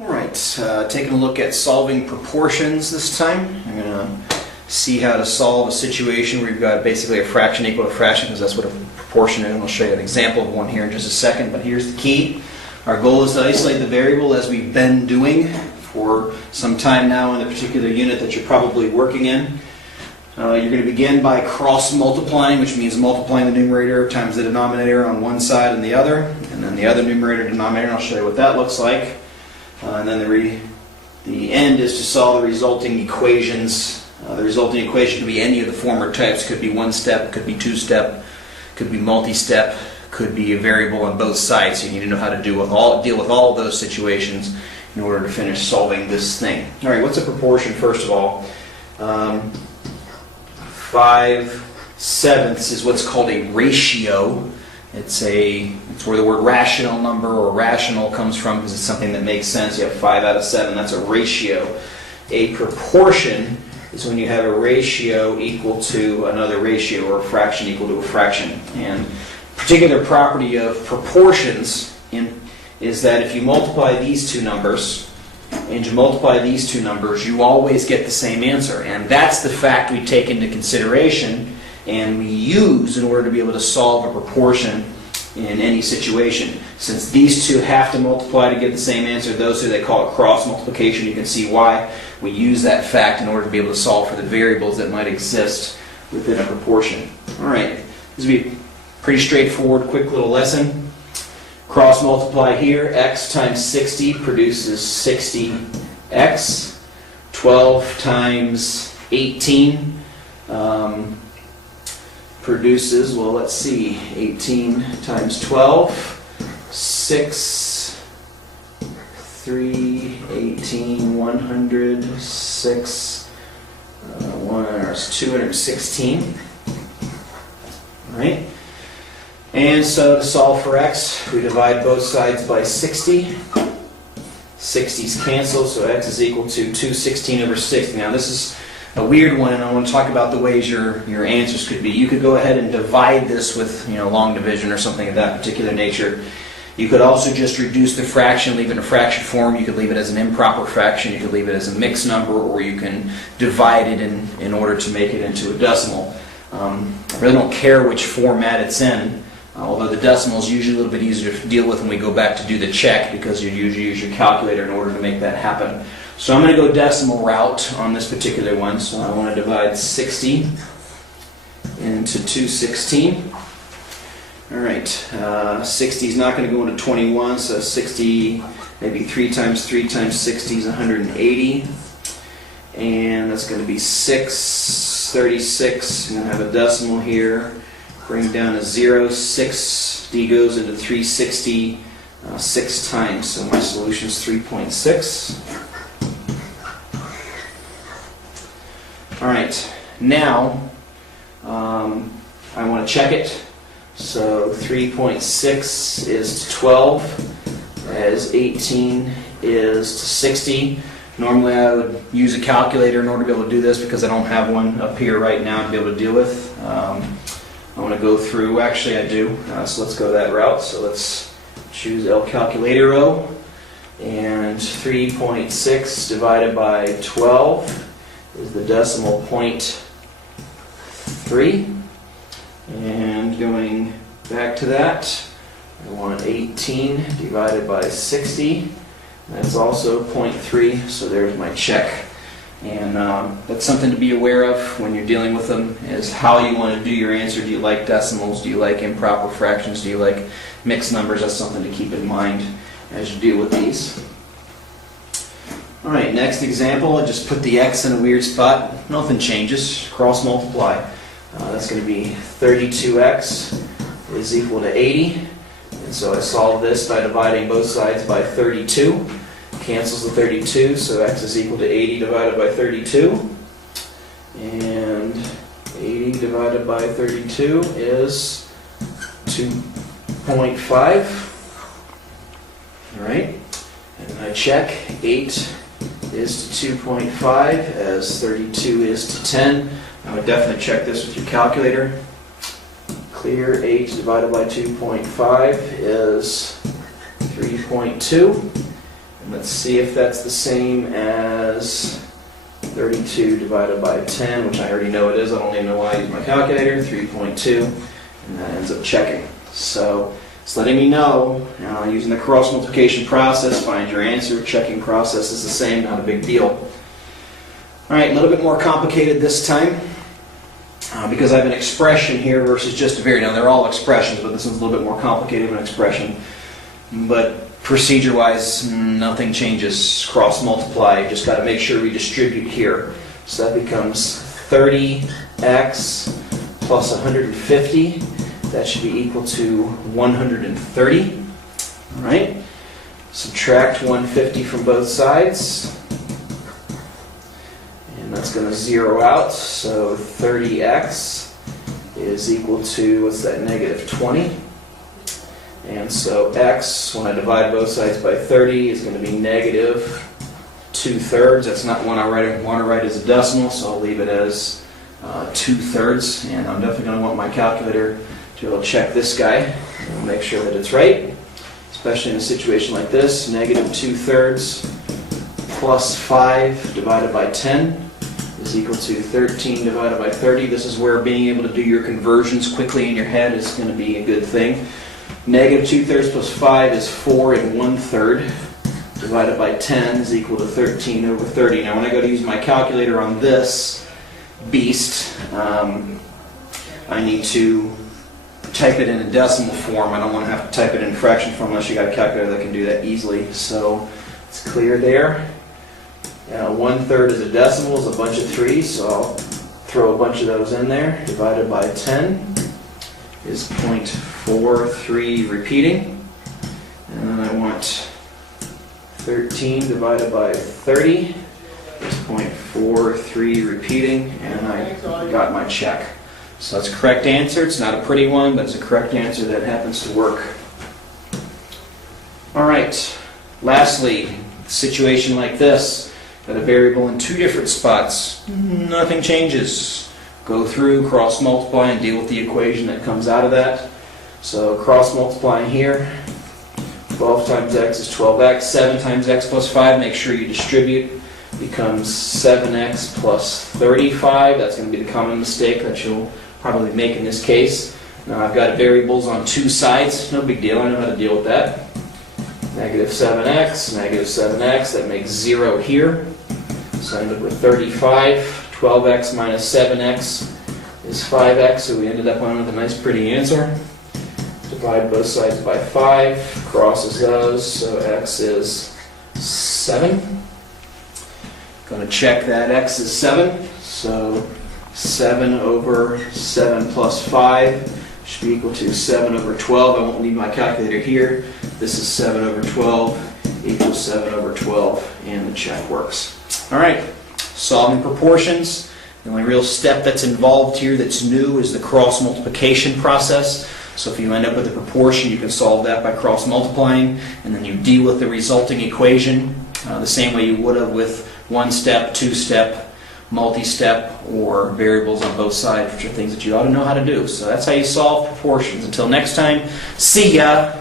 Alright, taking a look at solving proportions this time. I'm going to see how to solve a situation where you've got basically a fraction equal to a fraction, because that's what a proportion is, and I'll show you an example of one here in just a second. But here's the key. Our goal is to isolate the variable, as we've been doing for some time now in the particular unit that you're probably working in. You're going to begin by cross-multiplying, which means multiplying the numerator times the denominator on one side and the other, and then the other numerator denominator, and I'll show you what that looks like. And then the end is to solve the resulting equations. The resulting equation could be any of the former types. Could be one-step, could be two-step, could be multi-step, could be a variable on both sides. So you need to know how to deal with all of those situations in order to finish solving this thing. All right, what's a proportion first of all? 5/7 is what's called a ratio. It's where the word rational number or rational comes from, because it's something that makes sense. You have 5 out of 7. That's a ratio. A proportion is when you have a ratio equal to another ratio, or a fraction equal to a fraction. And particular property of proportions is that if you multiply these two numbers and you multiply these two numbers, you always get the same answer. And that's the fact we take into consideration and we use in order to be able to solve a proportion in any situation. Since these two have to multiply to get the same answer, those two, they call it cross multiplication. You can see why we use that fact in order to be able to solve for the variables that might exist within a proportion. Alright, this will be a pretty straightforward, quick little lesson. Cross multiply here. X times 60 produces 60x. 12 times 18 produces, well, let's see, 18 times 12, 6, 3, 18, 100, 6, 216. All right. And so to solve for x, we divide both sides by 60. 60's cancel, so x is equal to 216 over 60. Now this is a weird one, and I want to talk about the ways your answers could be. You could go ahead and divide this with long division or something of that particular nature. You could also just reduce the fraction, leave it in a fraction form. You could leave it as an improper fraction. You could leave it as a mixed number, or you can divide it in order to make it into a decimal. I really don't care which format it's in, although the decimal is usually a little bit easier to deal with when we go back to do the check, because you usually use your calculator in order to make that happen. So I'm going to go decimal route on this particular one. So I want to divide 60 into 216. Alright, 60 is not going to go into 21, so 60, maybe 3 times 3 times 60 is 180. And that's going to be 636. I'm going to have a decimal here. Bring down a 0. 60 goes into 360 6 times. So my solution is 3.6. Alright, now I want to check it. So 3.6 is to 12, as 18 is to 60. Normally I would use a calculator in order to be able to do this, because I don't have one up here right now to be able to deal with. I want to go through, actually I do, so let's go that route. So let's choose El Calculatoro, and 3.6 divided by 12 is the decimal point 3. And going back to that, I want 18 divided by 60. That's also 0.3, so there's my check. And that's something to be aware of when you're dealing with them, is how you want to do your answer. Do you like decimals? Do you like improper fractions? Do you like mixed numbers? That's something to keep in mind as you deal with these. Alright, next example, I just put the x in a weird spot. Nothing changes. Cross multiply. That's going to be 32x is equal to 80. And so I solve this by dividing both sides by 32. Cancels the 32, so x is equal to 80 divided by 32. And 80 divided by 32 is 2.5. Alright, and I check. 8 is to 2.5, as 32 is to 10. I would definitely check this with your calculator. Clear. 8 divided by 2.5 is 3.2. And Let's see if that's the same as 32 divided by 10, which I already know it is. I don't even know why I use my calculator. 3.2, and that ends up checking. So it's letting me know, using the cross multiplication process, find your answer. Checking process is the same, not a big deal. All right, a little bit more complicated this time. Because I have an expression here versus just a variable. Now they're all expressions, but this one's a little bit more complicated of an expression. But procedure-wise, nothing changes. Cross multiply, just got to make sure we distribute here. So that becomes 30x plus 150. That should be equal to 130. All right. Subtract 150 from both sides. And that's going to zero out. So 30x is equal to, what's that, negative 20. And so x, when I divide both sides by 30, is going to be negative 2/3. That's not one I want to write as a decimal, so I'll leave it as 2/3. And I'm definitely going to want my calculator to be able to check this guy and make sure that it's right, especially in a situation like this. Negative 2/3 plus 5 divided by 10 is equal to 13 divided by 30. This is where being able to do your conversions quickly in your head is going to be a good thing. Negative 2/3 plus 5 is 4 1/3. Divided by 10 is equal to 13 over 30. Now when I go to use my calculator on this beast, I need to type it in a decimal form. I don't want to have to type it in fraction form unless you got a calculator that can do that easily. So it's clear there. 1/3 is a decimal, is a bunch of 3s, so I'll throw a bunch of those in there. Divided by 10 is 0.43 repeating. And then I want 13 divided by 30 is 0.43 repeating, and I got my check. So that's a correct answer. It's not a pretty one, but it's a correct answer that happens to work. All right, lastly, situation like this. Got a variable in two different spots. Nothing changes. Go through, cross multiply, and deal with the equation that comes out of that. So cross multiplying here, 12 times x is 12x, 7 times x plus 5, make sure you distribute, becomes 7x plus 35. That's going to be the common mistake that you'll probably make in this case. Now I've got variables on two sides, no big deal, I know how to deal with that. Negative 7x, negative 7x, that makes 0 here. So I end up with 35. 12x minus 7x is 5x, so we ended up with a nice pretty answer. Divide both sides by 5, crosses those, so x is 7. Going to check that x is 7, so 7 over 7 plus 5 should be equal to 7 over 12. I won't need my calculator here. This is 7 over 12 equals 7 over 12, and the check works. All right, solving proportions. The only real step that's involved here that's new is the cross multiplication process. So if you end up with a proportion, you can solve that by cross multiplying, and then you deal with the resulting equation the same way you would have with one-step, two-step, multi-step, or variables on both sides, which are things that you ought to know how to do. So that's how you solve proportions. Until next time, see ya!